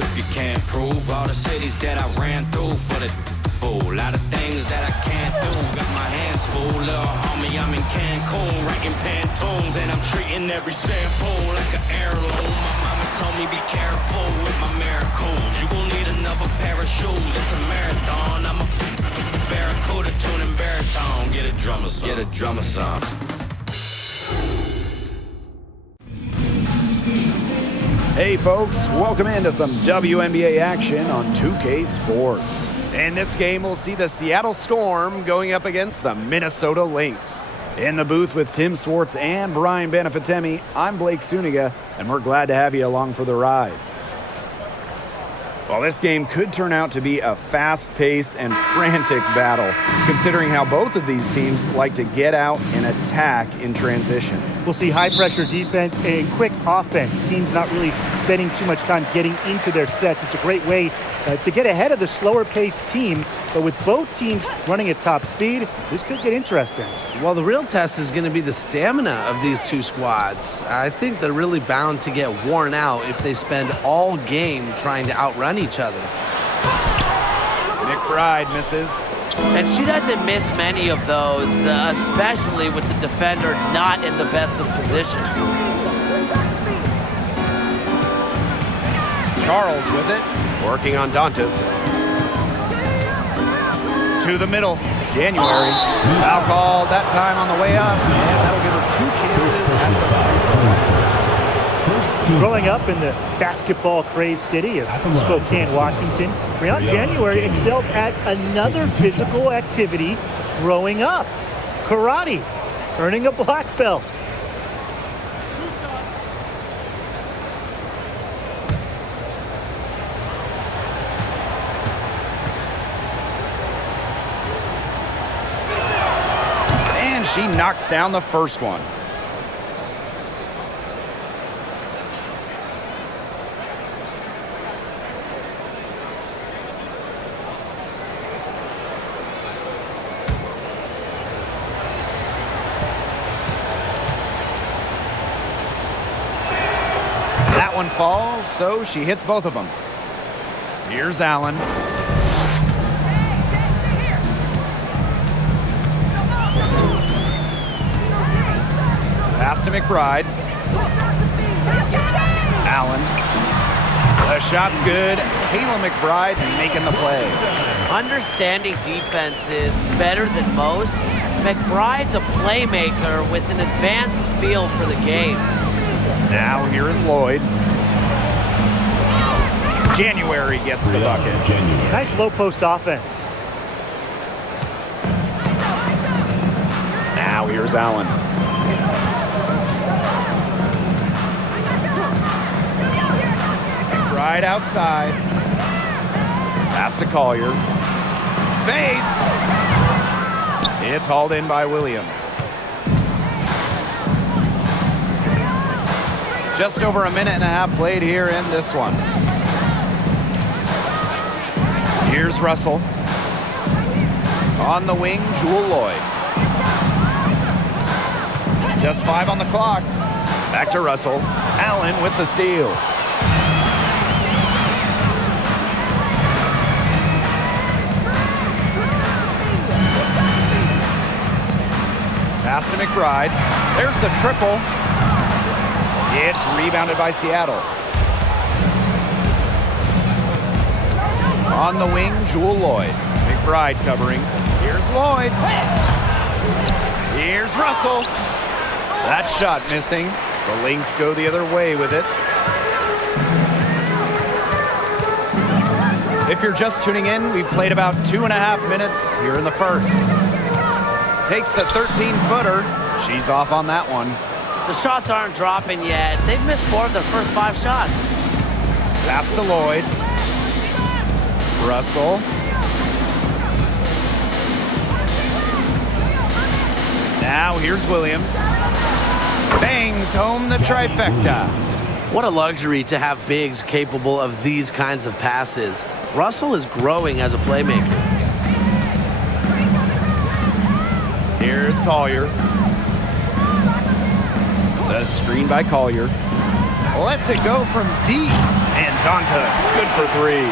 If you can't prove all the cities that I ran through for the lot of things that I can't do. Got my hands full, little homie. I'm in Cancun, writing Pantones, and I'm treating every sample like an heirloom. My mama told me be careful with my miracles. You gon' need another pair of shoes. It's a marathon. I'm a barracuda tuning baritone. Get a drummer song. Get a drummer song. Hey folks, welcome into some WNBA action on 2K Sports. In this game, we'll see the Seattle Storm going up against the Minnesota Lynx. In the booth with Tim Swartz and Brian Benefitemi, I'm Blake Suniga, and we're glad to have you along for the ride. Well, this game could turn out to be a fast-paced and frantic battle, considering how both of these teams like to get out and attack in transition. We'll see high-pressure defense and quick offense. Teams not really spending too much time getting into their sets. It's a great way to get ahead of the slower-paced team, but with both teams running at top speed, this could get interesting. Well, the real test is going to be the stamina of these two squads. I think they're really bound to get worn out if they spend all game trying to outrun each other. McBride misses. And she doesn't miss many of those, especially with the defender not in the best of positions. Charles with it, working on Dantas. To the middle, January. Foul called that time on the way up, and that'll give her 2 chances at the Growing up in the basketball-crazed city of Spokane, Washington, Breon January excelled at another physical activity growing up, karate, earning a black belt. And she knocks down the first one. That one falls, so she hits both of them. Here's Allen. Pass to McBride. Allen. The shot's good. Kayla McBride making the play. Understanding defense is better than most. McBride's a playmaker with an advanced feel for the game. Now here is Lloyd. January gets the bucket. Nice low post offense. Now here's Allen. Right outside. Pass to Collier. Fades. It's hauled in by Williams. Just over a minute and a half played here in this one. Here's Russell. On the wing, Jewel Lloyd. Just 5 on the clock. Back to Russell. Allen with the steal. Pass to McBride. There's the triple. It's rebounded by Seattle. On the wing, Jewel Lloyd. McBride covering. Here's Lloyd. Here's Russell. That shot missing. The Lynx go the other way with it. If you're just tuning in, we've played about 2.5 minutes here in the first. Takes the 13-footer. She's off on that one. The shots aren't dropping yet. They've missed 4 of their first 5 shots. Pass to Lloyd. Russell. Now here's Williams. Bangs hammers home the trifecta. What a luxury to have bigs capable of these kinds of passes. Russell is growing as a playmaker. Here's Collier. The screen by Collier. Lets it go from deep. And Dantas, good for three.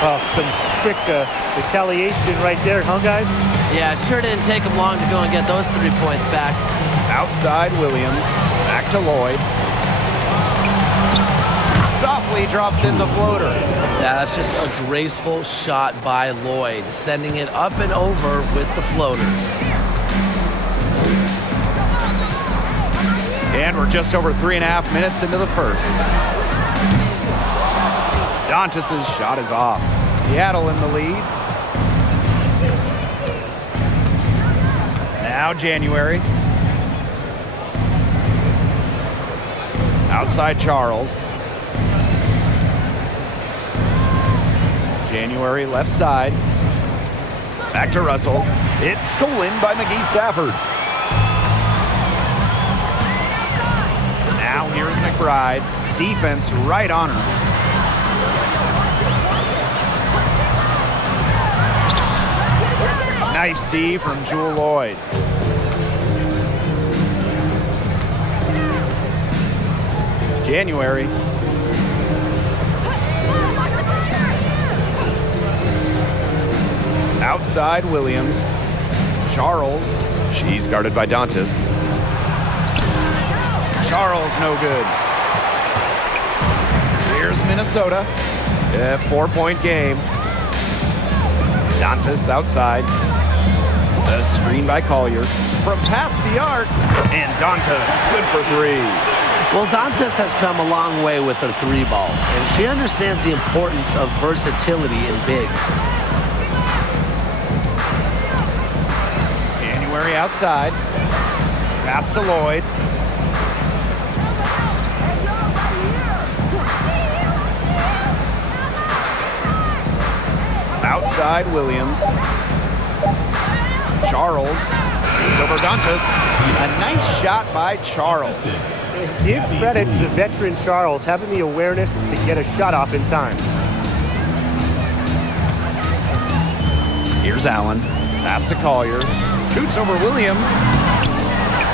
Oh, some quick retaliation right there, huh, guys? Yeah, it sure didn't take him long to go and get those 3 points back. Outside Williams. Back to Lloyd. Softly drops in the floater. Yeah, that's just a graceful shot by Lloyd, sending it up and over with the floater. And we're just over 3.5 minutes into the first. Dantas' shot is off. Seattle in the lead. Now January. Outside Charles. January left side. Back to Russell. It's stolen by McGee Stafford. Now here's McBride. Defense right on her. Nice D from Jewel Lloyd. January. Outside Williams. Charles. She's guarded by Dantas. Charles no good. Here's Minnesota. A 4-point game. Dantas outside. The screen by Collier. From past the arc. And Dantas good for three. Well, Dantas has come a long way with her three ball, and she understands the importance of versatility in bigs. January outside. Pass to Lloyd. Outside Williams. Charles. Over Dantas. A nice shot by Charles. Give credit to the veteran Charles having the awareness to get a shot off in time. Here's Allen. Pass to Collier. Shoots over Williams.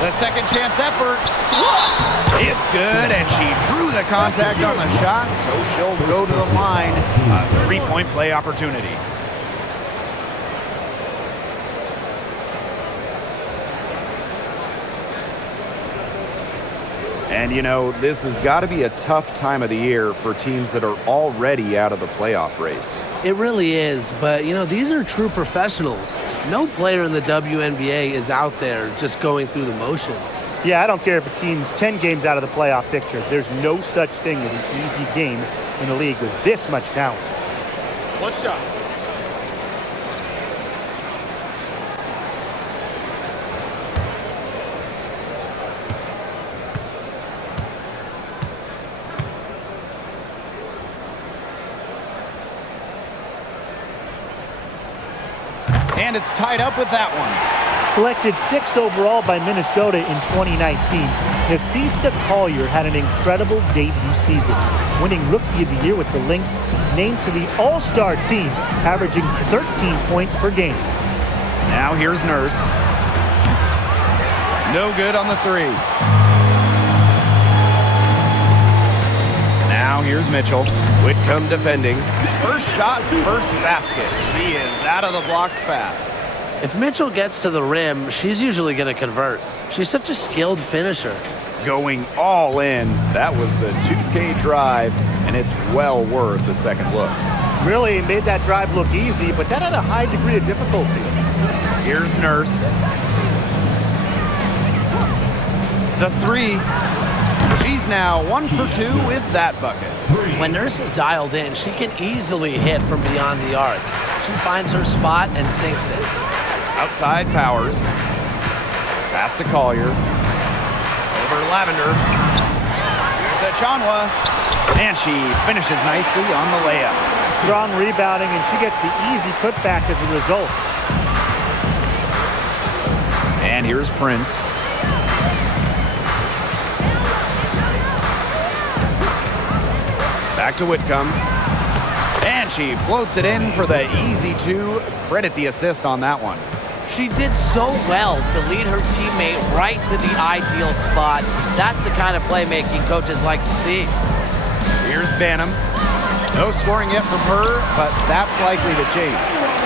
The second chance effort. It's good, and she drew the contact on the shot, so she'll go to the line. A 3-point play opportunity. And, you know, this has got to be a tough time of the year for teams that are already out of the playoff race. It really is, but, you know, these are true professionals. No player in the WNBA is out there just going through the motions. Yeah, I don't care if a team's 10 games out of the playoff picture. There's no such thing as an easy game in the league with this much talent. One shot. And it's tied up with that one. Selected 6th overall by Minnesota in 2019, Nafisa Collier had an incredible debut season, winning Rookie of the Year with the Lynx, named to the All-Star team, averaging 13 points per game. Now here's Nurse. No good on the three. Now here's Mitchell. Whitcomb defending. First shot, first basket. She is out of the blocks fast. If Mitchell gets to the rim, she's usually going to convert. She's such a skilled finisher. Going all in. That was the 2K drive, and it's well worth a second look. Really made that drive look easy, but that had a high degree of difficulty. Here's Nurse. The three. She's now 1 for 2 with that bucket. When Nurse is dialed in, she can easily hit from beyond the arc. She finds her spot and sinks it. Outside Powers. Pass to Collier. Over Lavender. Here's Achanwa. And she finishes nicely on the layup. Strong rebounding, and she gets the easy putback as a result. And here's Prince. Back to Whitcomb. And she floats it in for the easy two. Credit the assist on that one. She did so well to lead her teammate right to the ideal spot. That's the kind of playmaking coaches like to see. Here's Banham. No scoring yet from her, but that's likely to change.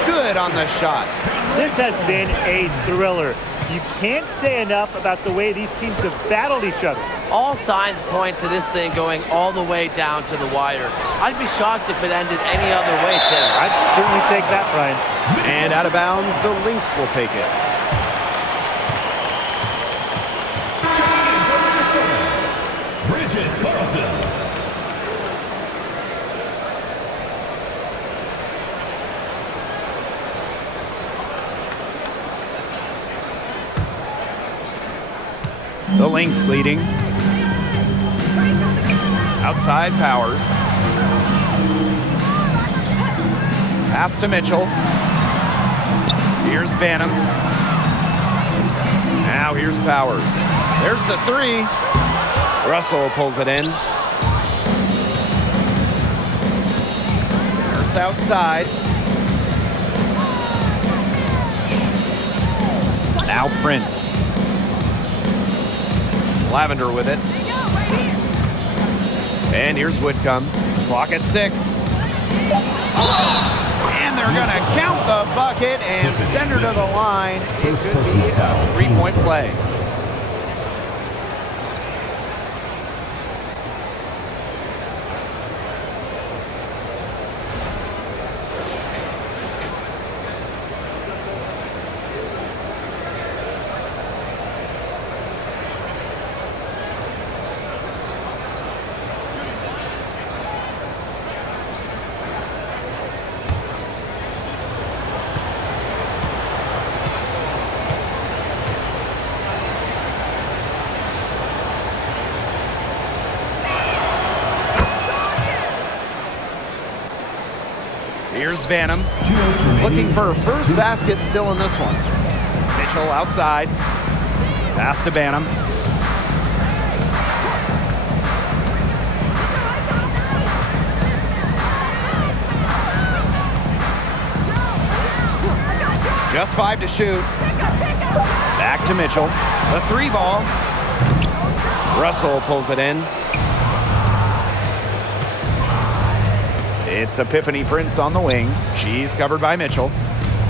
Good on the shot. This has been a thriller. You can't say enough about the way these teams have battled each other. All signs point to this thing going all the way down to the wire. I'd be shocked if it ended any other way, Tim. I'd certainly take that, Brian. And out of bounds, the Lynx will take it. Bridget Carlton. The Lynx leading. Outside Powers. Pass to Mitchell. Here's Banham. Now here's Powers. There's the three. Russell pulls it in. Nurse outside. Now Prince. Lavender with it. And here's Whitcomb. Clock at 6. And they're going to count the bucket and send her to the line. It could be a three-point play. Here's Banham, looking for her first basket still in this one. Mitchell outside, pass to Banham. Just 5 to shoot. Back to Mitchell, the three ball. Russell pulls it in. It's Epiphany Prince on the wing. She's covered by Mitchell.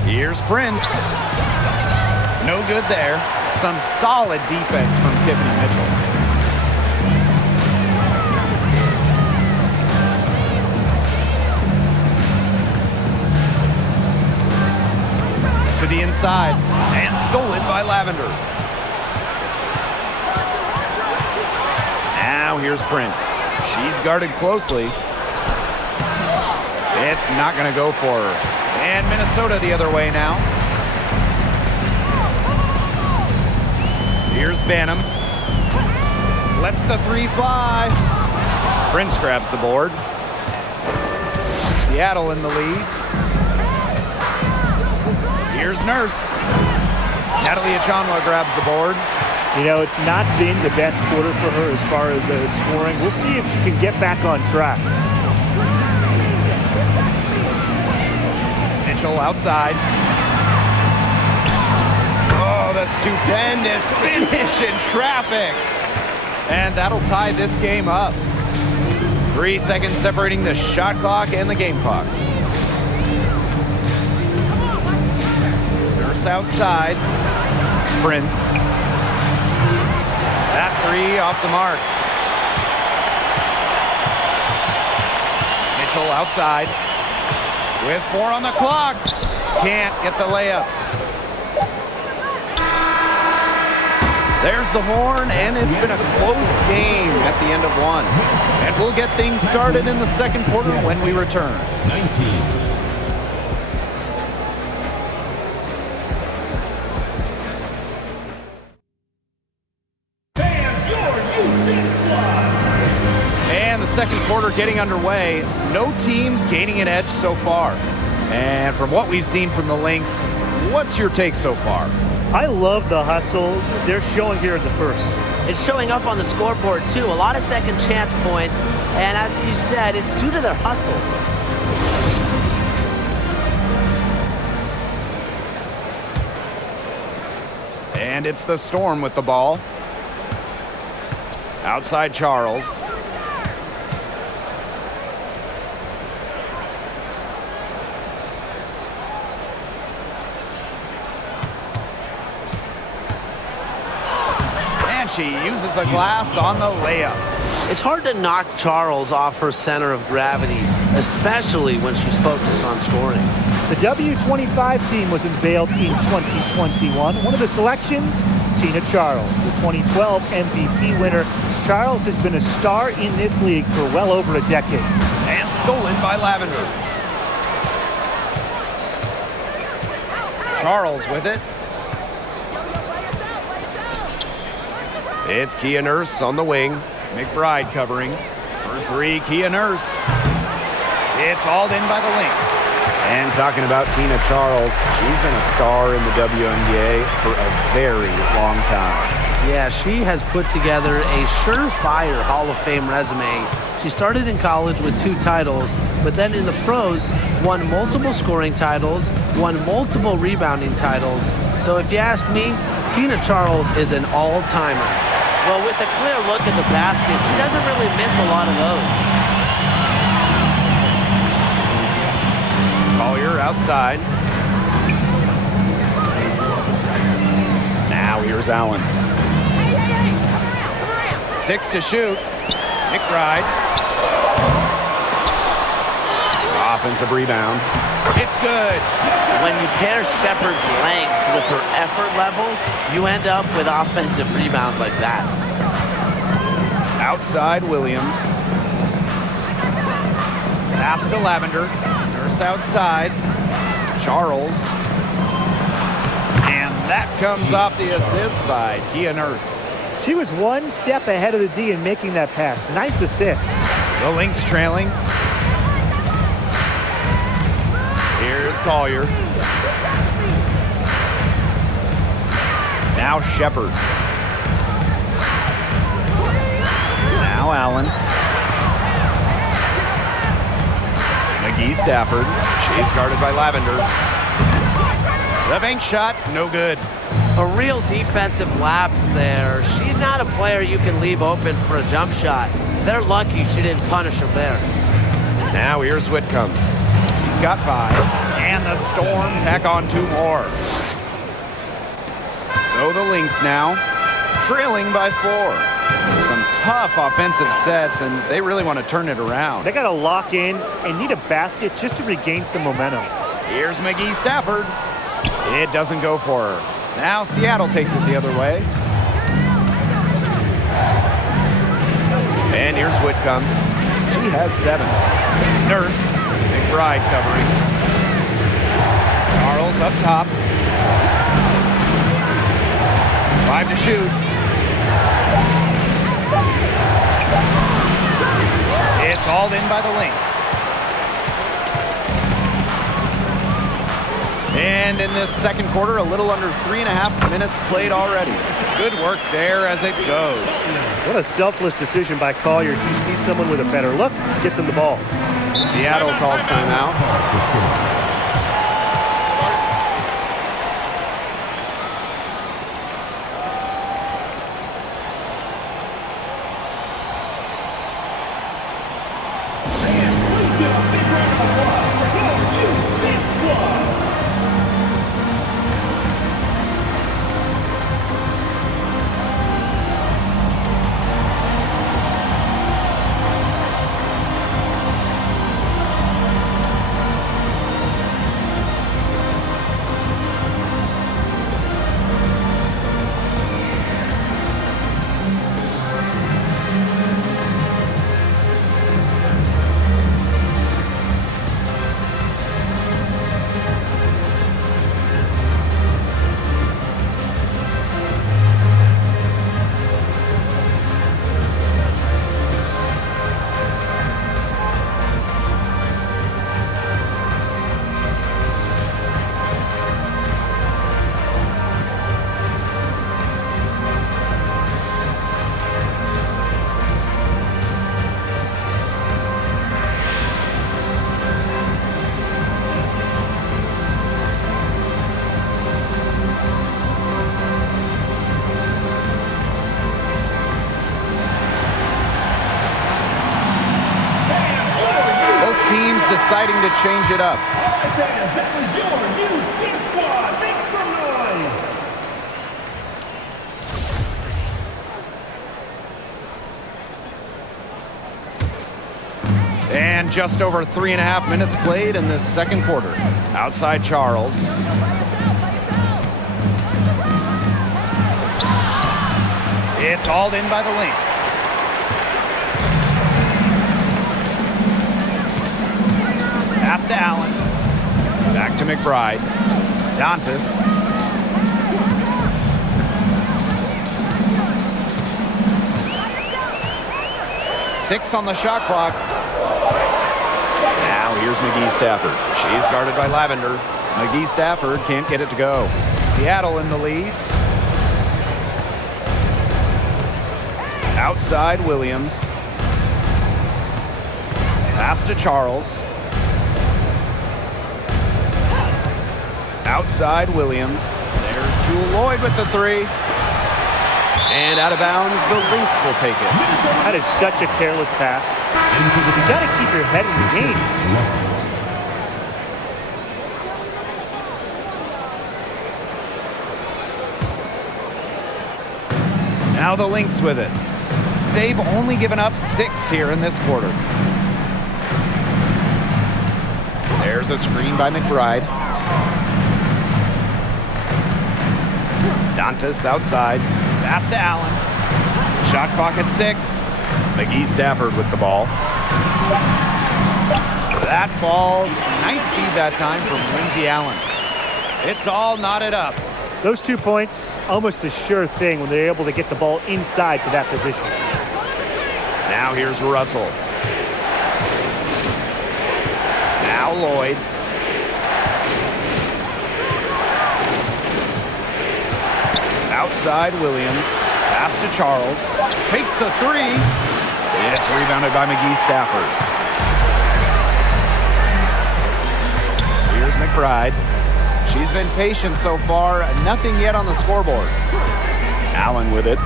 Here's Prince. No good there. Some solid defense from Tiffany Mitchell. To the inside. And stolen by Lavender. Now here's Prince. She's guarded closely. It's not going to go for her. And Minnesota the other way now. Here's Banham. Lets the three fly. Prince grabs the board. Seattle in the lead. Here's Nurse. Natalie Achanwa grabs the board. You know, it's not been the best quarter for her as far as scoring. We'll see if she can get back on track. Mitchell outside. Oh, the stupendous finish in traffic. And that'll tie this game up. 3 seconds separating the shot clock and the game clock. Nurse outside. Prince. That three off the mark. Mitchell outside. With 4 on the clock. Can't get the layup. There's the horn, and it's been a close game at the end of one. And we'll get things started in the second quarter when we return. 19. Second quarter getting underway. No team gaining an edge so far. And from what we've seen from the Lynx, what's your take so far? I love the hustle they're showing here in the first. It's showing up on the scoreboard too. A lot of second chance points, and as you said, it's due to their hustle. And it's the Storm with the ball. Outside Charles. And she uses the glass on the layup. It's hard to knock Charles off her center of gravity, especially when she's focused on scoring. The W25 team was unveiled in 2021. One of the selections, Tina Charles, the 2012 MVP winner. Charles has been a star in this league for well over a decade. And stolen by Lavender. Charles with it. It's Kia Nurse on the wing. McBride covering. For three, Kia Nurse. It's hauled in by the Lynx. And talking about Tina Charles, she's been a star in the WNBA for a very long time. Yeah, she has put together a surefire Hall of Fame resume. She started in college with 2 titles, but then in the pros, won multiple scoring titles, won multiple rebounding titles. So if you ask me, Tina Charles is an all-timer. Well, with a clear look at the basket, she doesn't really miss a lot of those. Collier outside. Now here's Allen. 6 to shoot. McBride. Offensive rebound. It's good. When you pair Shepard's length with her effort level, you end up with offensive rebounds like that. Outside Williams. Pass to Lavender. Nurse outside. Charles. And that comes off the assist by Kia Nurse. She was one step ahead of the D in making that pass. Nice assist. The Lynx trailing. Here's Collier. Now Shepard. Now Allen. McGee Stafford. She's guarded by Lavender. The bank shot, no good. A real defensive lapse there. She's not a player you can leave open for a jump shot. They're lucky she didn't punish him there. Now here's Whitcomb. He's got 5. And the Storm tack on 2 more. So the Lynx now trailing by 4. Some tough offensive sets, and they really want to turn it around. They got to lock in and need a basket just to regain some momentum. Here's McGee Stafford. It doesn't go for her. Now Seattle takes it the other way. And here's Whitcomb. She has 7. Nurse. McBride covering. Charles up top. 5 to shoot. It's hauled in by the Lynx. And in this second quarter, a little under 3.5 minutes played already. Good work there as it goes. What a selfless decision by Collier. She sees someone with a better look, gets him the ball. Seattle calls timeout. deciding to change it up. All right, fans, that was your new Lynx squad. Make some noise. And just over 3.5 minutes played in this second quarter. Outside Charles. It's hauled in by the Lynx. Pass to Allen. Back to McBride. Dantas. Six on the shot clock. Now here's McGee Stafford. She's guarded by Lavender. McGee Stafford can't get it to go. Seattle in the lead. Outside Williams. Pass to Charles. Outside Williams. There's Jewel Lloyd with the three. And out of bounds, the Lynx will take it. That is such a careless pass. You got to keep your head in the game. Now the Lynx with it. They've only given up 6 here in this quarter. There's a screen by McBride. Dantas outside. Pass to Allen. Shot clock at 6. McGee Stafford with the ball. That falls. Nice feed that time from Lindsay Allen. It's all knotted up. Those 2 points, almost a sure thing when they're able to get the ball inside to that position. Now here's Russell. Now Lloyd. Outside Williams. Pass to Charles. Takes the three. It's rebounded by McGee Stafford. Here's McBride. She's been patient so far. Nothing yet on the scoreboard. Allen with it.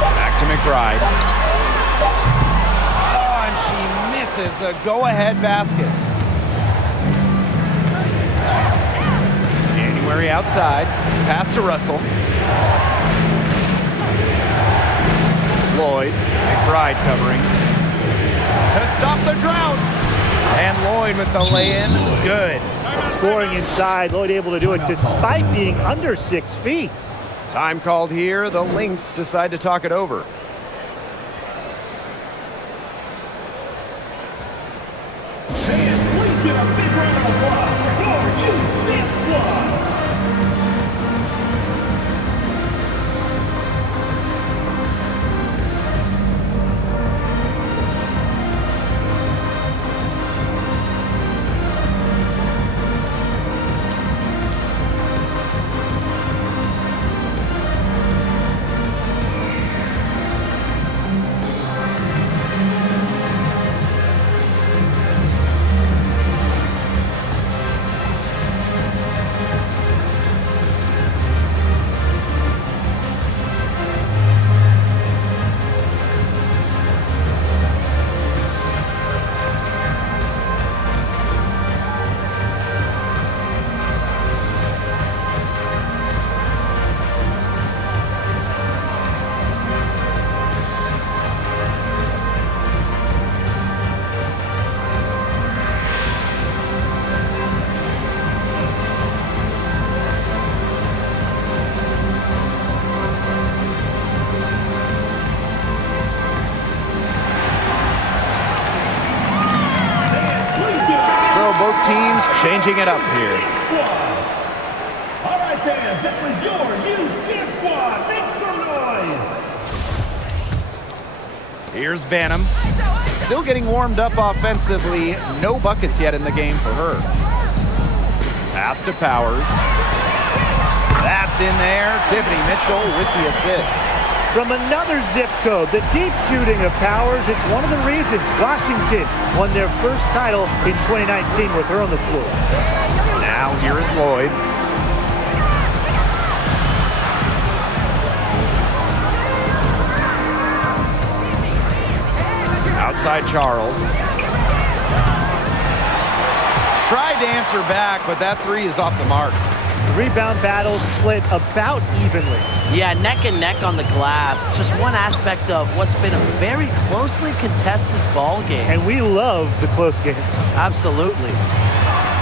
Back to McBride. Oh, and she misses the go-ahead basket. January outside. Pass to Russell. Lloyd. McBride covering. To stop the drought. And Lloyd with the lay-in. Good. Scoring inside, Lloyd able to do it despite being under 6 feet. Time called here. The Lynx decide to talk it over. Fans, please give a big round of applause for your new Lynx squad. Both teams changing it up here. All right, fans, that was your new Lynx squad. Make some noise. Here's Banham. Still getting warmed up offensively. No buckets yet in the game for her. Pass to Powers. That's in there. Tiffany Mitchell with the assist. From another zip code, the deep shooting of Powers, it's one of the reasons Washington won their first title in 2019 with her on the floor. Now here is Lloyd. Outside Charles. Tried to answer back, but that three is off the mark. The rebound battle split about evenly. Yeah, neck and neck on the glass. Just one aspect of what's been a very closely contested ball game. And we love the close games. Absolutely.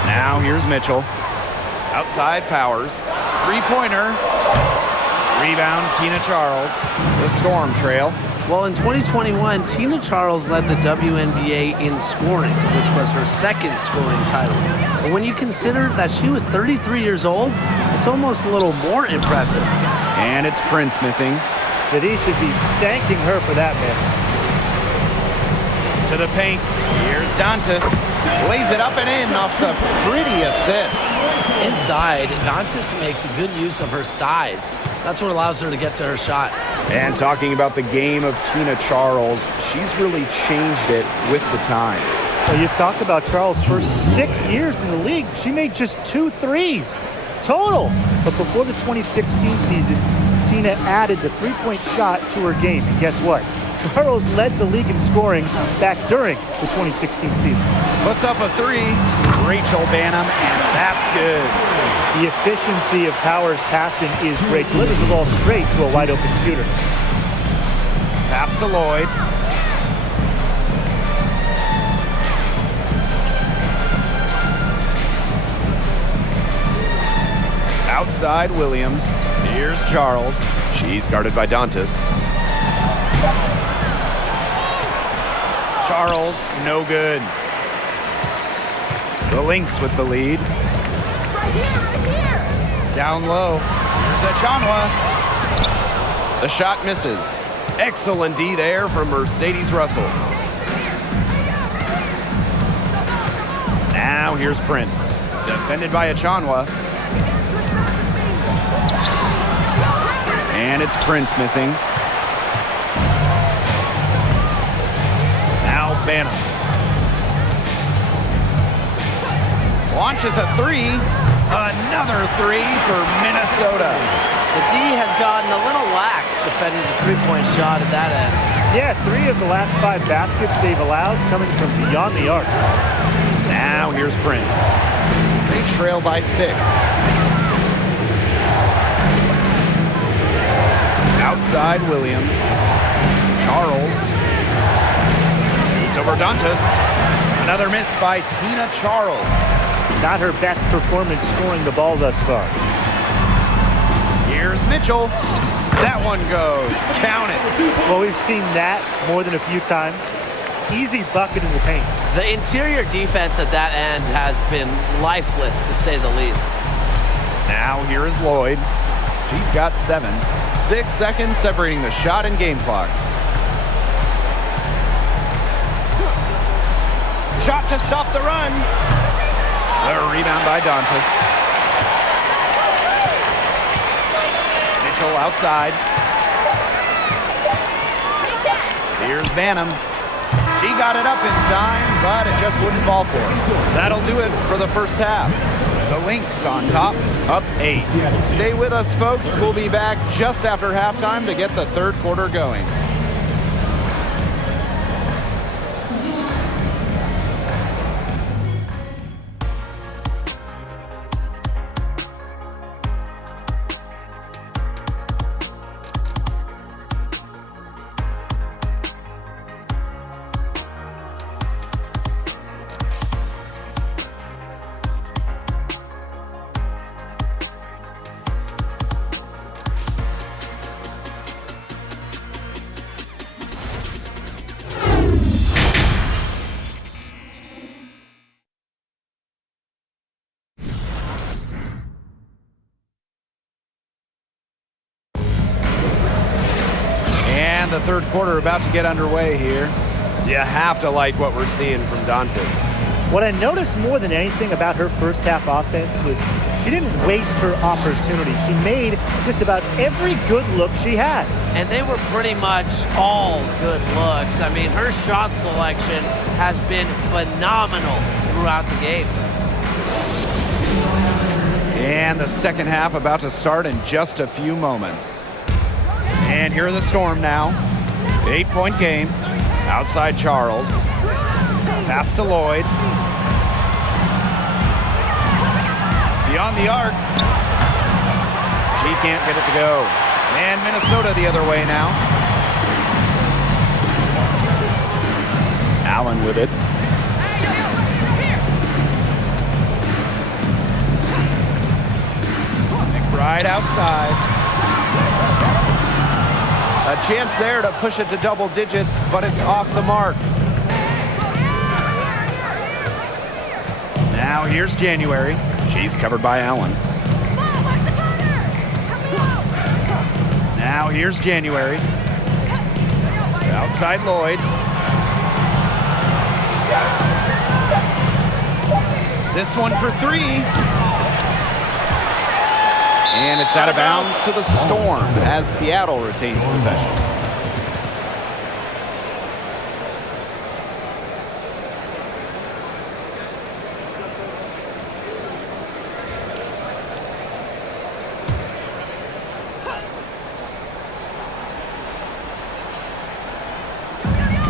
Now here's Mitchell. Outside Powers. Three-pointer. Rebound, Tina Charles. The Storm trail. Well, in 2021, Tina Charles led the WNBA in scoring, which was her second scoring title. But when you consider that she was 33 years old, it's almost a little more impressive. And it's Prince missing. That he should be thanking her for that miss. To the paint. Here's Dantas. Lays it up and in off the pretty assist. Inside, Dantas makes a good use of her size. That's what allows her to get to her shot. And talking about the game of Tina Charles, she's really changed it with the times. Well, you talk about Charles' first 6 years in the league. She made just 2 threes total. But before the 2016 season, Tina added the three-point shot to her game. And guess what? Charles led the league in scoring back during the 2016 season. Puts up a three. Rachel Banham, and that's good. The efficiency of Powers' passing is great. Delivers the ball straight to a wide-open shooter. Pass to Lloyd. Outside Williams. Here's Charles. She's guarded by Dantas. Charles, no good. The Lynx with the lead. Right here. Down low. Here's Achanwa. The shot misses. Excellent D there from Mercedes Russell. Now here's Prince. Defended by Achanwa. And it's Prince missing. Now Banham. Launches a three. Another three for Minnesota. The D has gotten a little lax defending the three-point shot at that end. Yeah, 3 of the last 5 baskets they've allowed coming from beyond the arc. Now here's Prince. They trail by 6. Outside Williams. Charles. Shoots over Dantas. Another miss by Tina Charles. Not her best performance scoring the ball thus far. Here's Mitchell. That one goes. Count it. Well, we've seen that more than a few times. Easy bucket in the paint. The interior defense at that end has been lifeless, to say the least. Now here is Lloyd. She's got 7. 6 seconds separating the shot and game clocks. Shot to stop the run. The rebound by Dantas. Mitchell outside. Here's Banham. He got it up in time, but it just wouldn't fall for him. That'll do it for the first half. The Lynx on top, up 8. Stay with us, folks. We'll be back just after halftime to get the third quarter going. The third quarter about to get underway here. You have to like what we're seeing from Dantas. What I noticed more than anything about her first half offense was she didn't waste her opportunity. She made just about every good look she had. And they were pretty much all good looks. I mean, her shot selection has been phenomenal throughout the game. And the second half about to start in just a few moments. And here are the Storm now. 8-point game. Outside Charles. Pass to Lloyd. Beyond the arc. She can't get it to go. And Minnesota the other way now. Allen with it. McBride outside. A chance there to push it to double digits, but it's off the mark. Now here's January. She's covered by Allen. Now here's January. Outside Lloyd. This one for three. And it's out of bounds to the Storm as Seattle retains possession.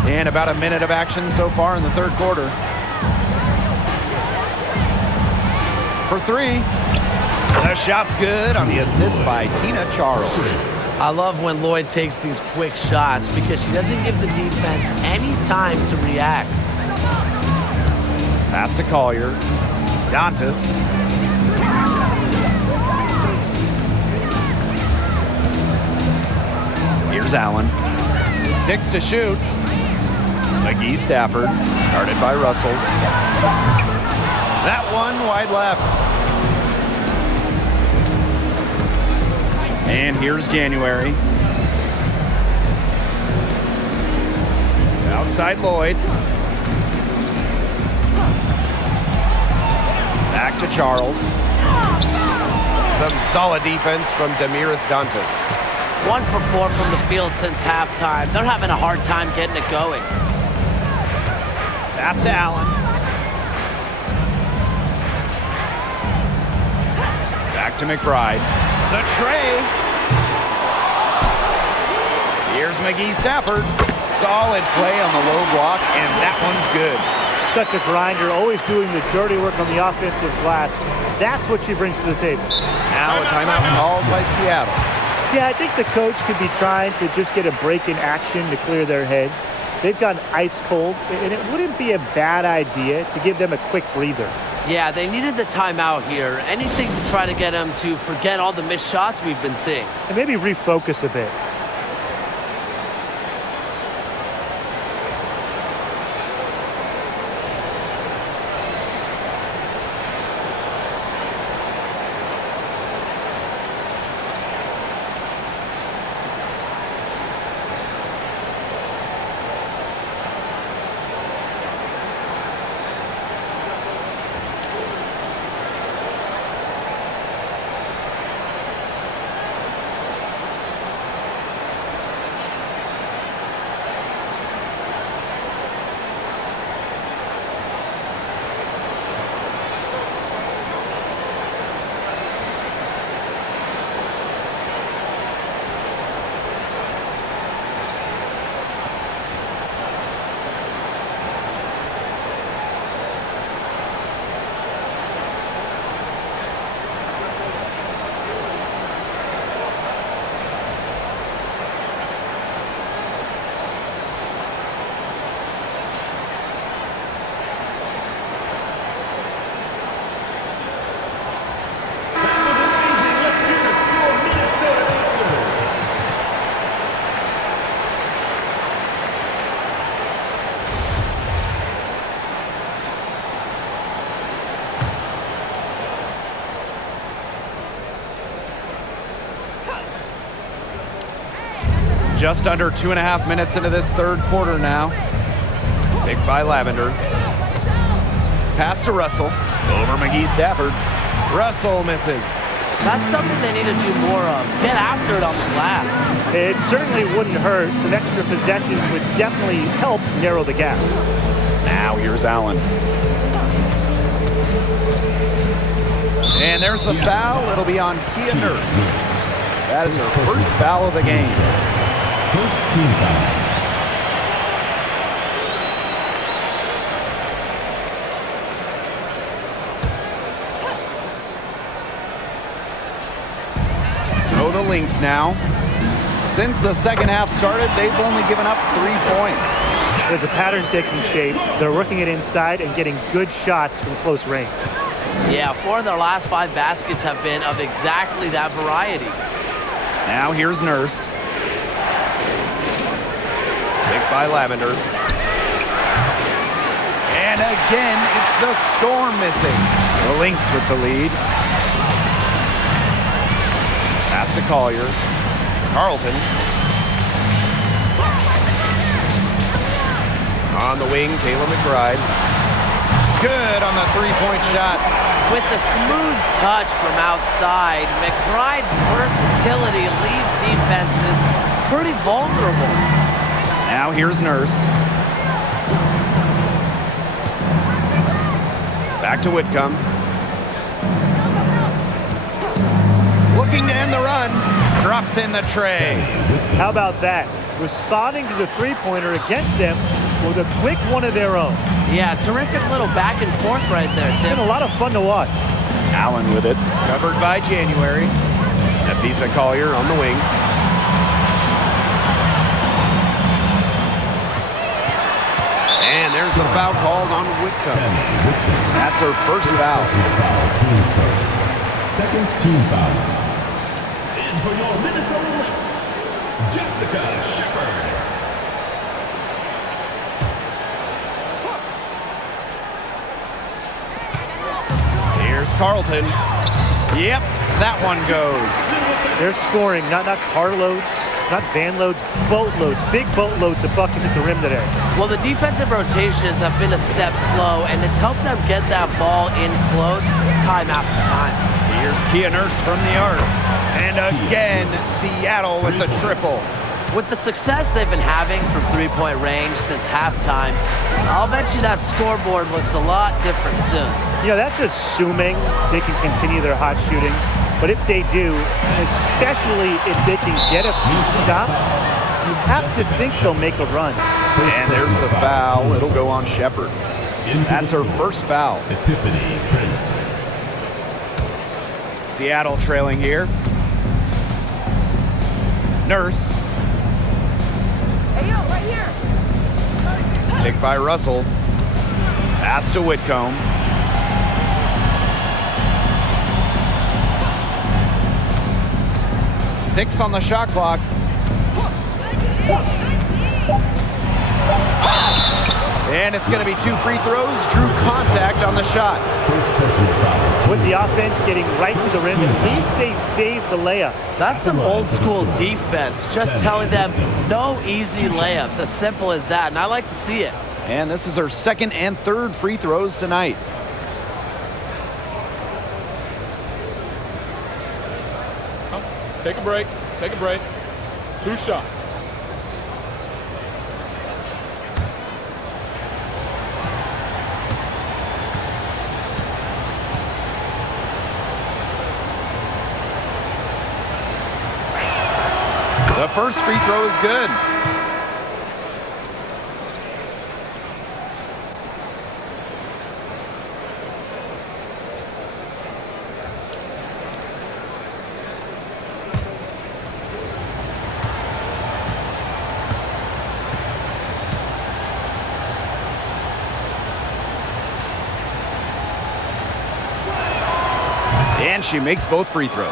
And about a minute of action so far in the third quarter. For three. The shot's good on the assist by Tina Charles. I love when Lloyd takes these quick shots because she doesn't give the defense any time to react. Pass to Collier. Dantas. Here's Allen. 6 to shoot. McGee Stafford, guarded by Russell. That one wide left. And here's January. Outside Lloyd. Back to Charles. Some solid defense from Damiris Dantas. 1 for 4 from the field since halftime. They're having a hard time getting it going. Pass to Allen. Back to McBride. The tray. Here's McGee Stafford. Solid play on the low block, and that one's good. Such a grinder, always doing the dirty work on the offensive glass. That's what she brings to the table. Now a timeout called by Seattle. Yeah, I think the coach could be trying to just get a break in action to clear their heads. They've gone ice cold, and it wouldn't be a bad idea to give them a quick breather. Yeah, they needed the timeout here. Anything to try to get them to forget all the missed shots we've been seeing. And maybe refocus a bit. Just under 2.5 minutes into this third quarter now. Pick by Lavender. Pass to Russell. Over McGee Stafford. Russell misses. That's something they need to do more of. Get after it on the glass. It certainly wouldn't hurt. Some extra possessions would definitely help narrow the gap. Now here's Allen. And there's the foul. It'll be on Kia Nurse. That is her first foul of the game. First team foul. the Lynx now. Since the second half started, they've only given up 3 points. There's a pattern taking shape. They're working it inside and getting good shots from close range. Yeah, 4 of their last 5 baskets have been of exactly that variety. Now here's Nurse. Picked by Lavender. And again, it's the Storm missing. The Lynx with the lead. Pass to Collier. Carlton. On the wing, Kayla McBride. Good on the three-point shot. With a smooth touch from outside, McBride's versatility leaves defenses pretty vulnerable. Now here's Nurse. Back to Whitcomb. Looking to end the run. Drops in the tray. How about that? Responding to the three-pointer against them with a quick one of their own. Yeah, terrific little back and forth right there, It's Tim. been a lot of fun to watch. Allen with it. Covered by January. Nafisa Collier on the wing. And there's the foul called on Whitcomb. That's her first foul. Team's first. Second team foul. And for your Minnesota Lynx, Jessica Shepard. Here's Carlton. Yep, that one goes. They're scoring, not carloads, not van loads, boatloads, big boatloads of buckets at the rim today. Well, the defensive rotations have been a step slow, and it's helped them get that ball in close time after time. Here's Kia Nurse from the arc. And again, Seattle with the triple. With the success they've been having from three-point range since halftime, I'll bet you that scoreboard looks a lot different soon. You know, that's assuming they can continue their hot shooting. But if they do, especially if they can get a few stops, you have to think they'll make a run. And there's the foul. It'll go on Shepard. That's her first foul. Epiphany Prince. Seattle trailing here. Nurse. Hey, yo, right here. Picked by Russell. Pass to Whitcomb. Six on the shot clock. And it's going to be 2 free throws. Drew contact on the shot. With the offense getting right to the rim, at least they saved the layup. That's some old school defense, just telling them no easy layups, as simple as that, and I like to see it. And this is her second and third free throws tonight. Take a break. Take a break. 2 shots. The first free throw is good. And she makes both free throws.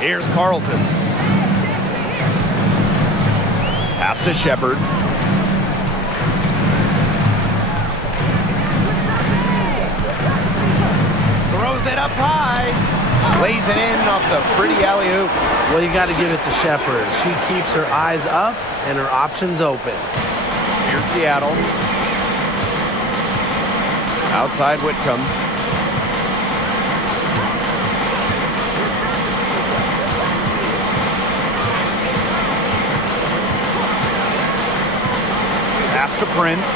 Here's Carlton. Pass to Shepard. Throws it up high. Lays it in off the pretty alley-oop. Well, you got to give it to Shepard. She keeps her eyes up and her options open. Here's Seattle. Outside Whitcomb. Pass to Prince.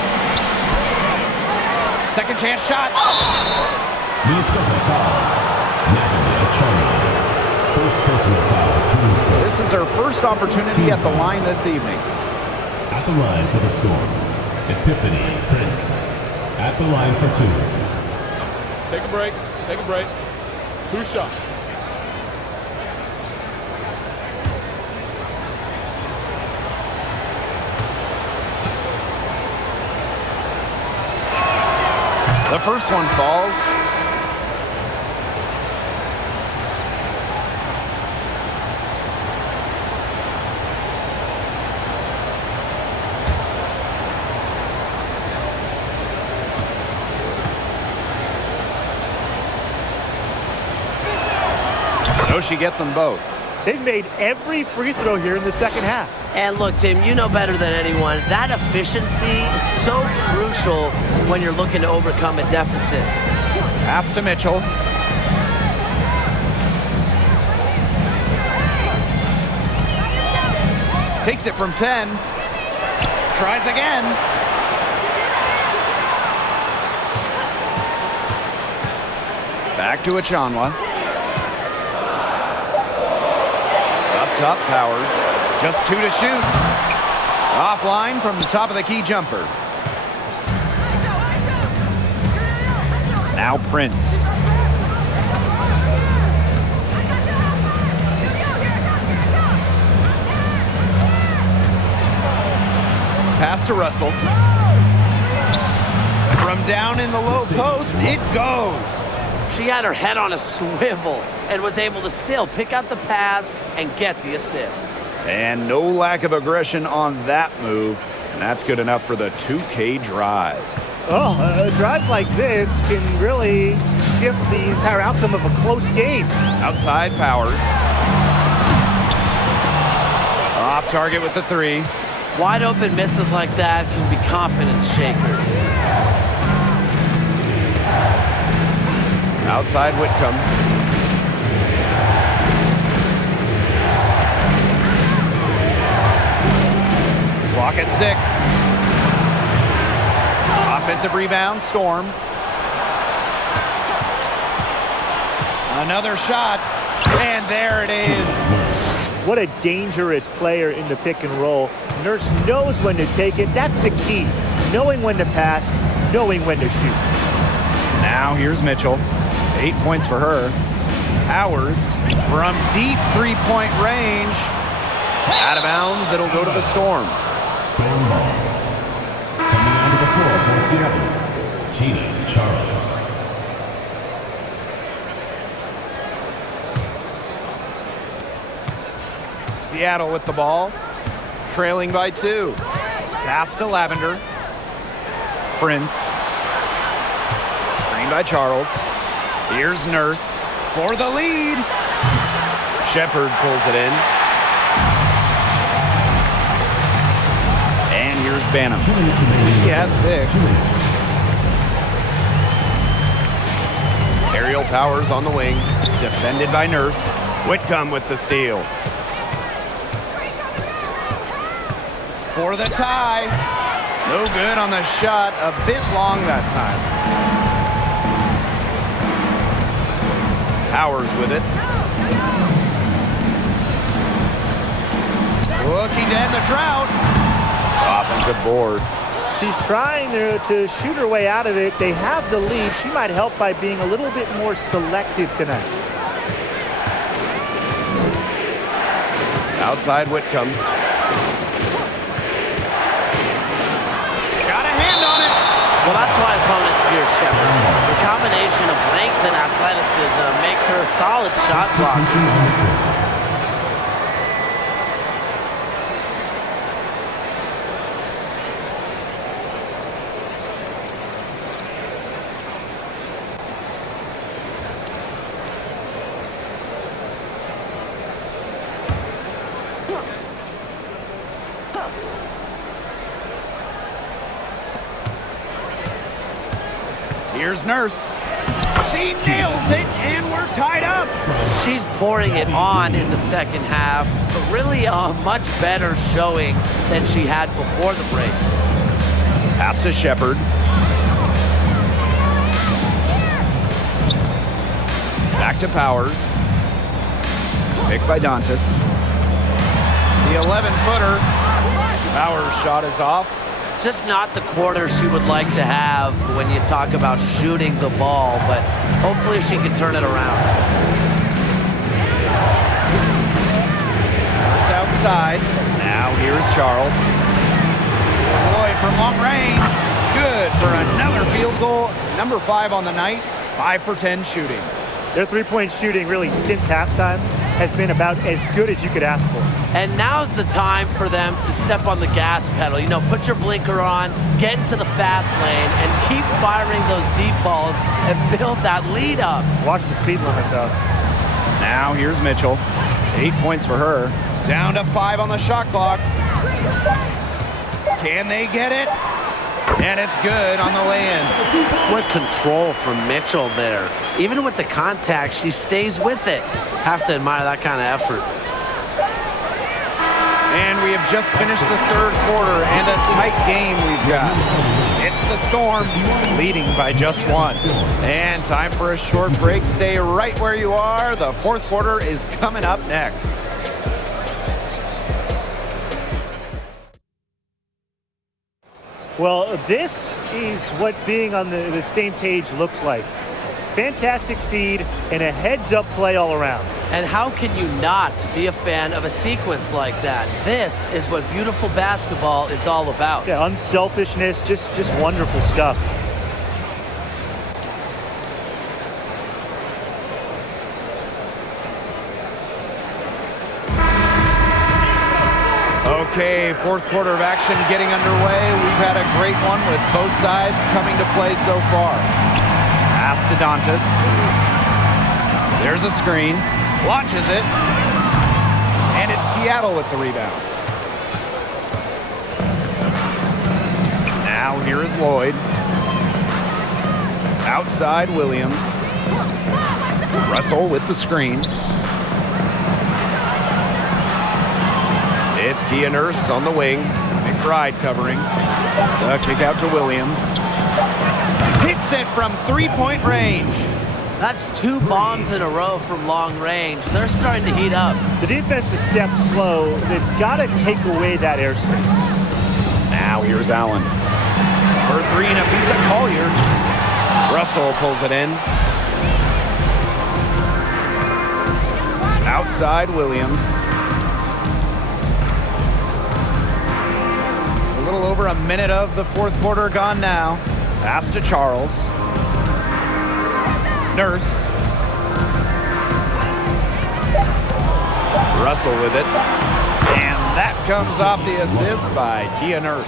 Second chance shot. Minnesota foul. Natalie Charlie. First personal foul. Team's first. This is her first opportunity at the line this evening. At the line for the Storm. Epiphany Prince. At the line for 2. Take a break. Take a break. 2 shots. The first one falls. So she gets them both. They've made every free throw here in the second half. And look, Tim, you know better than anyone, that efficiency is so crucial when you're looking to overcome a deficit. Pass to Mitchell. Takes it from 10. Tries again. Back to Achanwa. Up top, Powers. Just 2 to shoot. Offline from the top of the key jumper. Now Prince. Pass to Russell. From down in the low post, it goes. She had her head on a swivel and was able to still pick out the pass and get the assist. And no lack of aggression on that move. And that's good enough for the 2K drive. Oh, a drive like this can really shift the entire outcome of a close game. Outside Powers. Off target with the 3. Wide open misses like that can be confidence shakers. Outside Whitcomb. Clock at 6. Offensive rebound, Storm. Another shot, and there it is. What a dangerous player in the pick and roll. Nurse knows when to take it. That's the key. Knowing when to pass, knowing when to shoot. Now here's Mitchell. 8 points for her. Powers from deep three-point range. Out of bounds, it'll go to the Storm. Storm ball. Coming onto the floor for Seattle, Tina Charles. Seattle with the ball, trailing by 2. Pass to Lavender. Prince. Screen by Charles. Here's Nurse for the lead. Shepard pulls it in. And here's Banham. He has 6. Aerial Powers on the wing, defended by Nurse. Whitcomb with the steal. For the tie. No good on the shot. A bit long that time. Powers with it. Looking to end the drought. Offensive board. She's trying to shoot her way out of it. They have the lead. She might help by being a little bit more selective tonight. Outside Whitcomb. Got a hand on it. Well, that's why opponents fear Shepard. The combination of length and athleticism makes her a solid shot blocker. Here's Nurse. She nails it, and we're tied up. She's pouring it on in the second half, but really a much better showing than she had before the break. Pass to Shepard. Back to Powers. Picked by Dantas. The 11-footer. Powers' shot is off. Just not the quarter she would like to have when you talk about shooting the ball, but hopefully she can turn it around. Just outside. Now here's Charles. Boy, from long range. Good for another field goal. Number 5 on the night. 5 for 10 shooting. Their three-point shooting really since halftime has been about as good as you could ask for. And now's the time for them to step on the gas pedal. You know, put your blinker on, get into the fast lane, and keep firing those deep balls and build that lead up. Watch the speed limit, though. Now here's Mitchell. 8 points for her. Down to 5 on the shot clock. Can they get it? And it's good on the lay-in. What control from Mitchell there. Even with the contact, she stays with it. Have to admire that kind of effort. And we have just finished the third quarter and a tight game we've got. It's the Storm leading by just 1. And time for a short break. Stay right where you are. The fourth quarter is coming up next. Well, this is what being on the same page looks like. Fantastic feed and a heads-up play all around. And how can you not be a fan of a sequence like that? This is what beautiful basketball is all about. Yeah, unselfishness, just wonderful stuff. Okay, fourth quarter of action getting underway. We've had a great one with both sides coming to play so far. Pass to Dantas. There's a screen. Launches it. And it's Seattle with the rebound. Now here is Lloyd. Outside Williams. Russell with the screen. It's Kia Nurse on the wing. McBride covering. The kick out to Williams. Hits it from three-point range. That's 2 bombs in a row from long range. They're starting to heat up. The defense is stepped slow. They've got to take away that airspace. Now here's Allen. For 3, Nafisa Collier. Russell pulls it in. Outside Williams. A little over a minute of the fourth quarter gone now. Pass to Charles. Nurse. Russell with it. And that comes off the assist by Kia Nurse.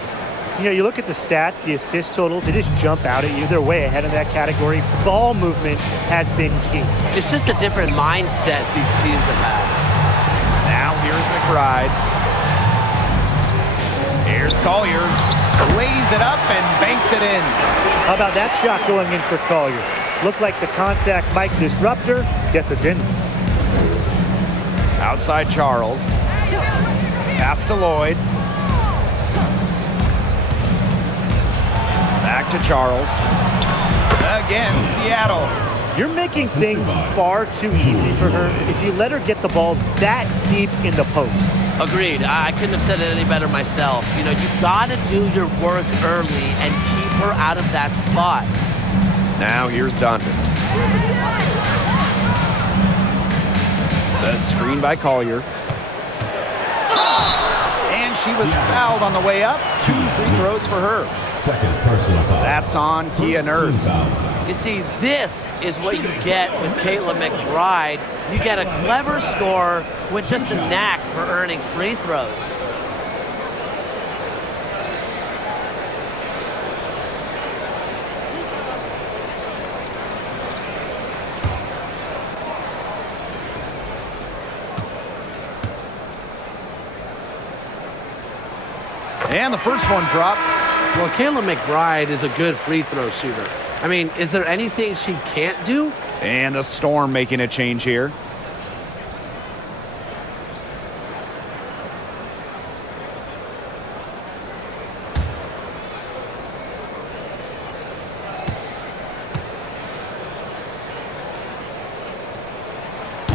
You know, you look at the stats, the assist totals, they just jump out at you. They're way ahead of that category. Ball movement has been key. It's just a different mindset these teams have had. Now here's McBride. Here's Collier. Lays it up and banks it in. How about that shot going in for Collier? Looked like the contact might disrupt her. Guess it didn't. Outside Charles. Pass to Lloyd. Back to Charles. Again, Seattle. You're making things far too easy for her if you let her get the ball that deep in the post. Agreed. I couldn't have said it any better myself. You know, you've got to do your work early and keep her out of that spot. Now here's Dantas. The screen by Collier. And she was fouled on the way up. 2 free throws for her. Second personal foul. That's on Kia Nurse. You see, this is what you get with Caitlin McBride. You get a clever scorer with just a knack for earning free throws. And the first one drops. Well, Kayla McBride is a good free throw shooter. I mean, is there anything she can't do? And the Storm making a change here.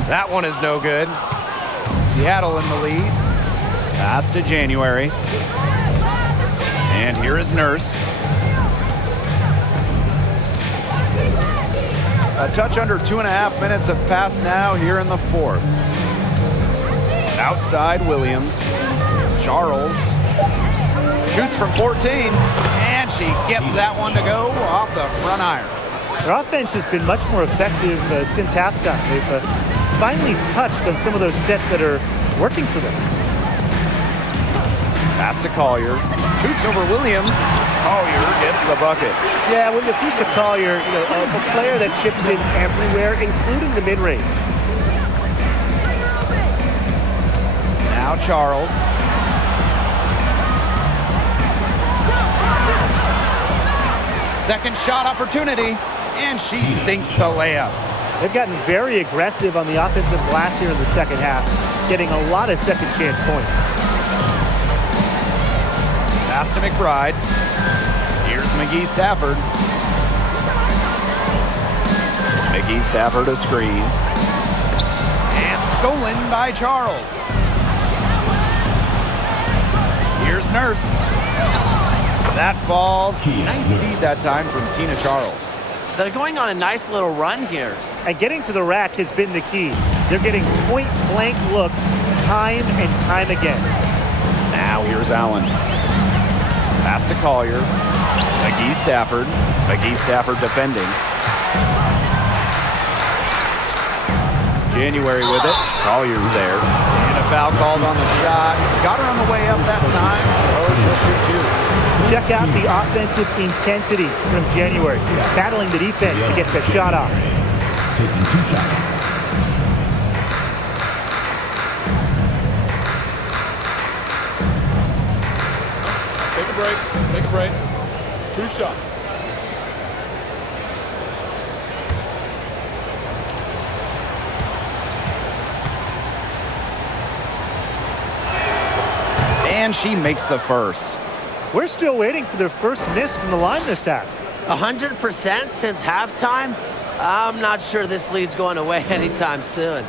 That one is no good. Seattle in the lead. Pass to January. And here is Nurse. A touch under 2.5 minutes have passed now here in the fourth. Outside Williams. Charles shoots from 14, and she gets that one to go off the front iron. Their offense has been much more effective since halftime. They've finally touched on some of those sets that are working for them. Pass to Collier. Shoots over Williams. Collier gets the bucket. Yeah, with a piece of Collier, a player that chips in everywhere, including the mid-range. Now Charles. Second shot opportunity, and she sinks the layup. They've gotten very aggressive on the offensive glass here in the second half, getting a lot of second chance points. Pass to McBride. Here's McGee Stafford. McGee Stafford a screen. And stolen by Charles. Here's Nurse. That falls. Nice feed that time from Tina Charles. They're going on a nice little run here. And getting to the rack has been the key. They're getting point-blank looks time and time again. Now here's Allen. Pass to Collier. McGee Stafford. McGee Stafford defending. January with it. Collier's there. And a foul called on the shot. Got her on the way up that time, so she'll shoot two. Check out the offensive intensity from January, battling the defense to get the shot off. Taking 2 shots. Take a break. Take a break. 2 shots. And she makes the first. We're still waiting for their first miss from the line this half. 100% since halftime? I'm not sure this lead's going away anytime soon.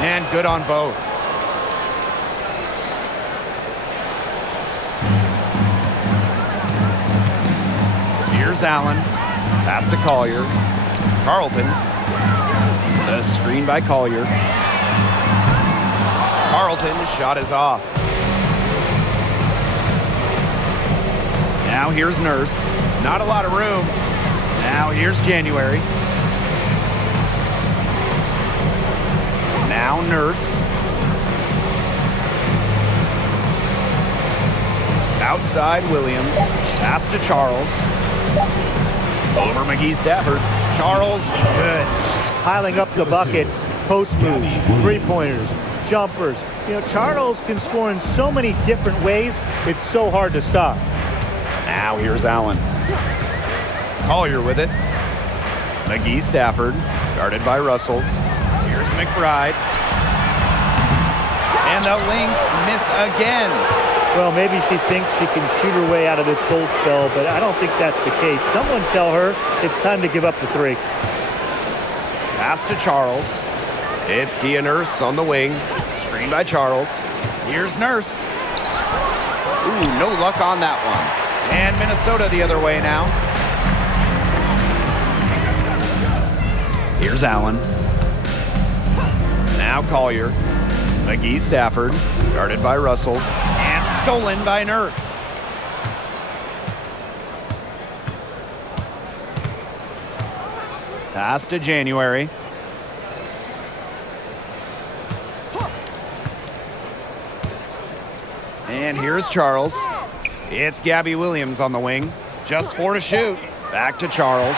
And good on both. Here's Allen. Pass to Collier. Carlton. The screen by Collier. Carlton shot is off. Now here's Nurse. Not a lot of room. Now here's January. Now Nurse. Outside Williams. Pass to Charles. Over McGee Stafford. Charles good. Piling up the buckets, post moves, three-pointers, jumpers. Charles can score in so many different ways, it's so hard to stop. Now here's Allen. Collier with it. McGee Stafford, guarded by Russell. Here's McBride. And the Lynx miss again. Well, maybe she thinks she can shoot her way out of this cold spell, but I don't think that's the case. Someone tell her it's time to give up the three. Pass to Charles. It's Kia Nurse on the wing. Screen by Charles. Here's Nurse. Ooh, no luck on that one. And Minnesota the other way now. Here's Allen. Now Collier. McGee Stafford, guarded by Russell. And stolen by Nurse. Pass to January. And here's Charles. It's Gabby Williams on the wing. Just 4 to shoot. Back to Charles.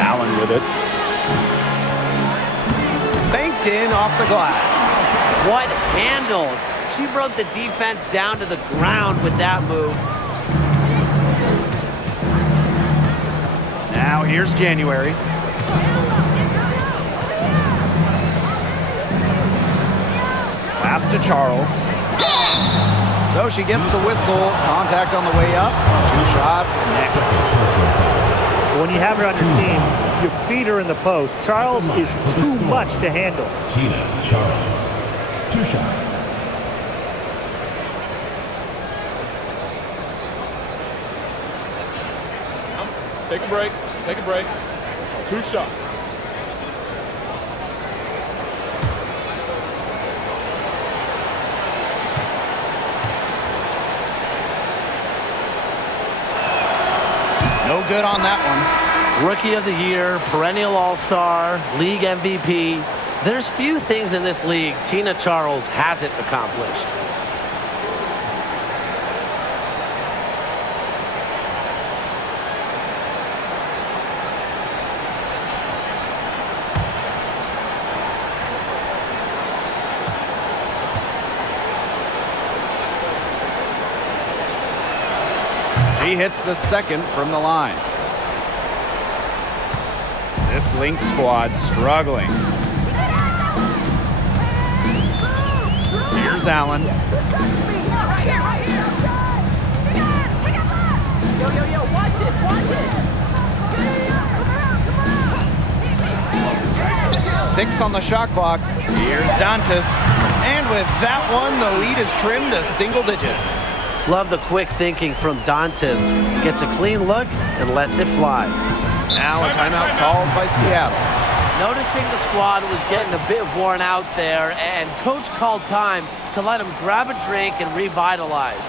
Allen with it. Banked in off the glass. What handles? She broke the defense down to the ground with that move. Now here's January. Pass to Charles. So she gets the whistle. Contact on the way up. 2 shots next. When you have her on your team, you feed her in the post. Charles is too much to handle. Tina Charles. 2 shots. Take a break. Take a break. 2 shots. No good on that one. Rookie of the year, perennial all-star, league MVP. There's few things in this league Tina Charles hasn't accomplished. She hits the second from the line. This Lynx squad struggling. Here's Allen. Yo, watch this, watch this. 6 on the shot clock. Here's Dantas. And with that one, the lead is trimmed to single digits. Love the quick thinking from Dantas. Gets a clean look and lets it fly. Now a timeout called by Seattle. Noticing the squad was getting a bit worn out there, and coach called time to let him grab a drink and revitalize.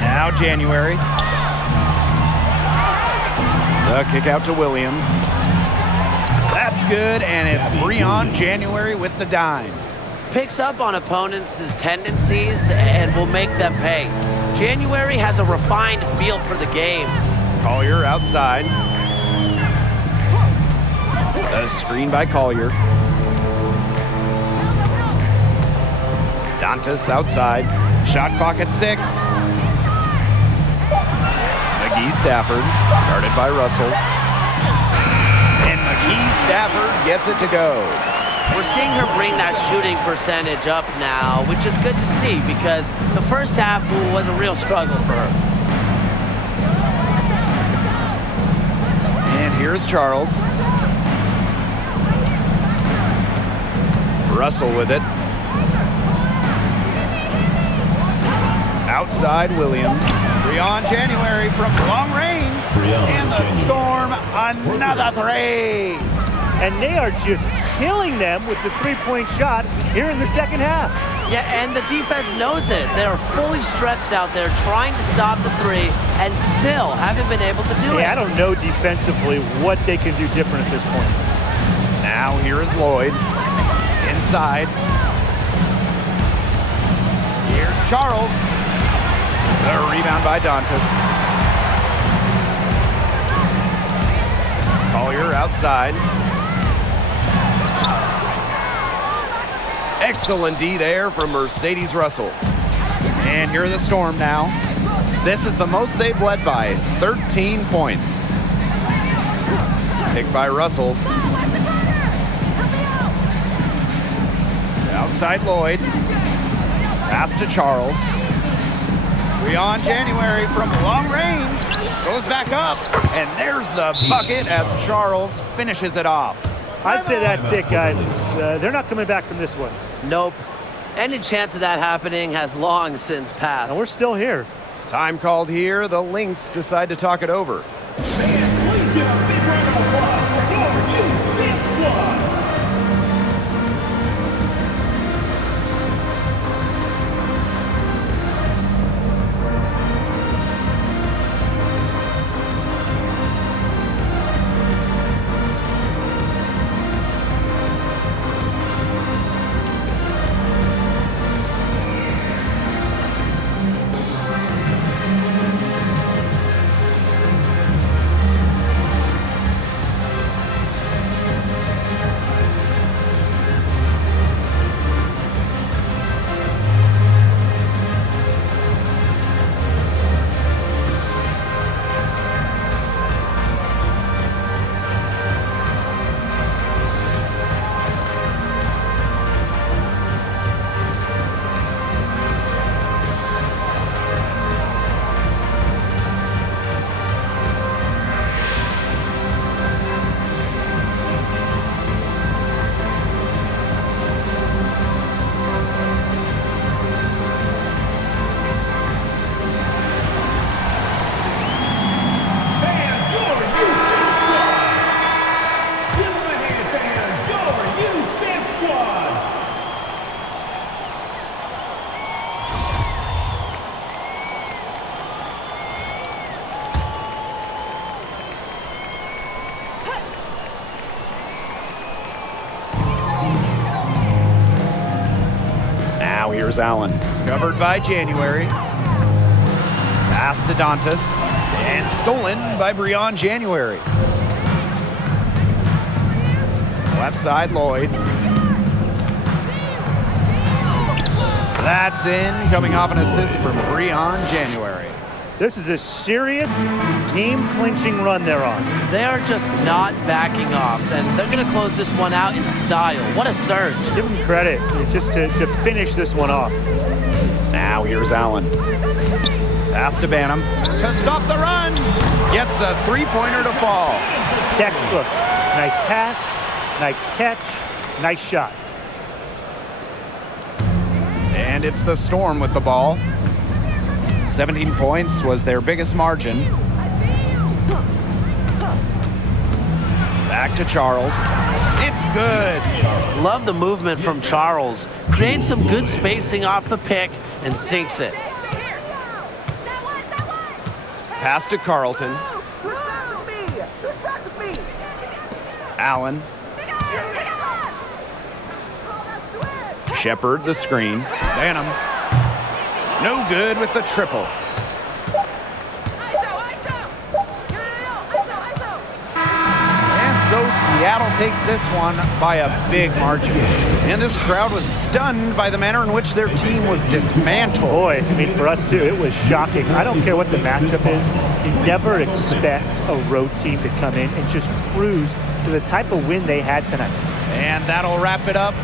Now January. The kick out to Williams. That's good, and it's Breon January with the dime. Picks up on opponents' tendencies and will make them pay. January has a refined feel for the game. Collier outside. A screen by Collier. Dantas outside. Shot clock at 6. McGee Stafford, guarded by Russell. And McGee Stafford gets it to go. We're seeing her bring that shooting percentage up now, which is good to see because the first half was a real struggle for her. And here's Charles. Russell with it. Outside Williams. Breon January from long range. And the Storm, another 3. And they are just killing them with the three-point shot here in the second half. Yeah, and the defense knows it. They're fully stretched out there trying to stop the 3 and still haven't been able to do it. I don't know defensively what they can do different at this point. Now here is Lloyd. Inside. Here's Charles. The rebound by Dantas. Collier outside. Excellent D there from Mercedes Russell. And here are the Storm now. This is the most they've led by, 13 points. Picked by Russell. Outside Lloyd. Pass to Charles. Beyond January from long range. Goes back up. And there's the bucket as Charles finishes it off. I'd say that's it, guys. They're not coming back from this one. Nope. Any chance of that happening has long since passed. And we're still here. Time called here. The Lynx decide to talk it over. Fans, please give a big round of applause for your Lynx squad. Now here's Allen. Covered by January. Pass to Dantas. And stolen by Breon January. Left side, Lloyd. That's in, coming off an assist from Breon January. This is a serious game-clinching run they're on. They are just not backing off, and they're going to close this one out in style. What a surge. Give them credit just to finish this one off. Now here's Allen. Pass to Banham to stop the run. Gets a three-pointer to fall. Textbook. Nice pass, nice catch, nice shot. And it's the Storm with the ball. 17 points was their biggest margin. Back to Charles. It's good. Love the movement from Charles. Creates some good spacing off the pick and sinks it. Pass to Carlton. Allen. Shepard the screen. Banham. No good with the triple. And so Seattle takes this one by a big margin. And this crowd was stunned by the manner in which their team was dismantled. Boy, I mean, for us too, it was shocking. I don't care what the matchup is. You never expect a road team to come in and just cruise to the type of win they had tonight. And that'll wrap it up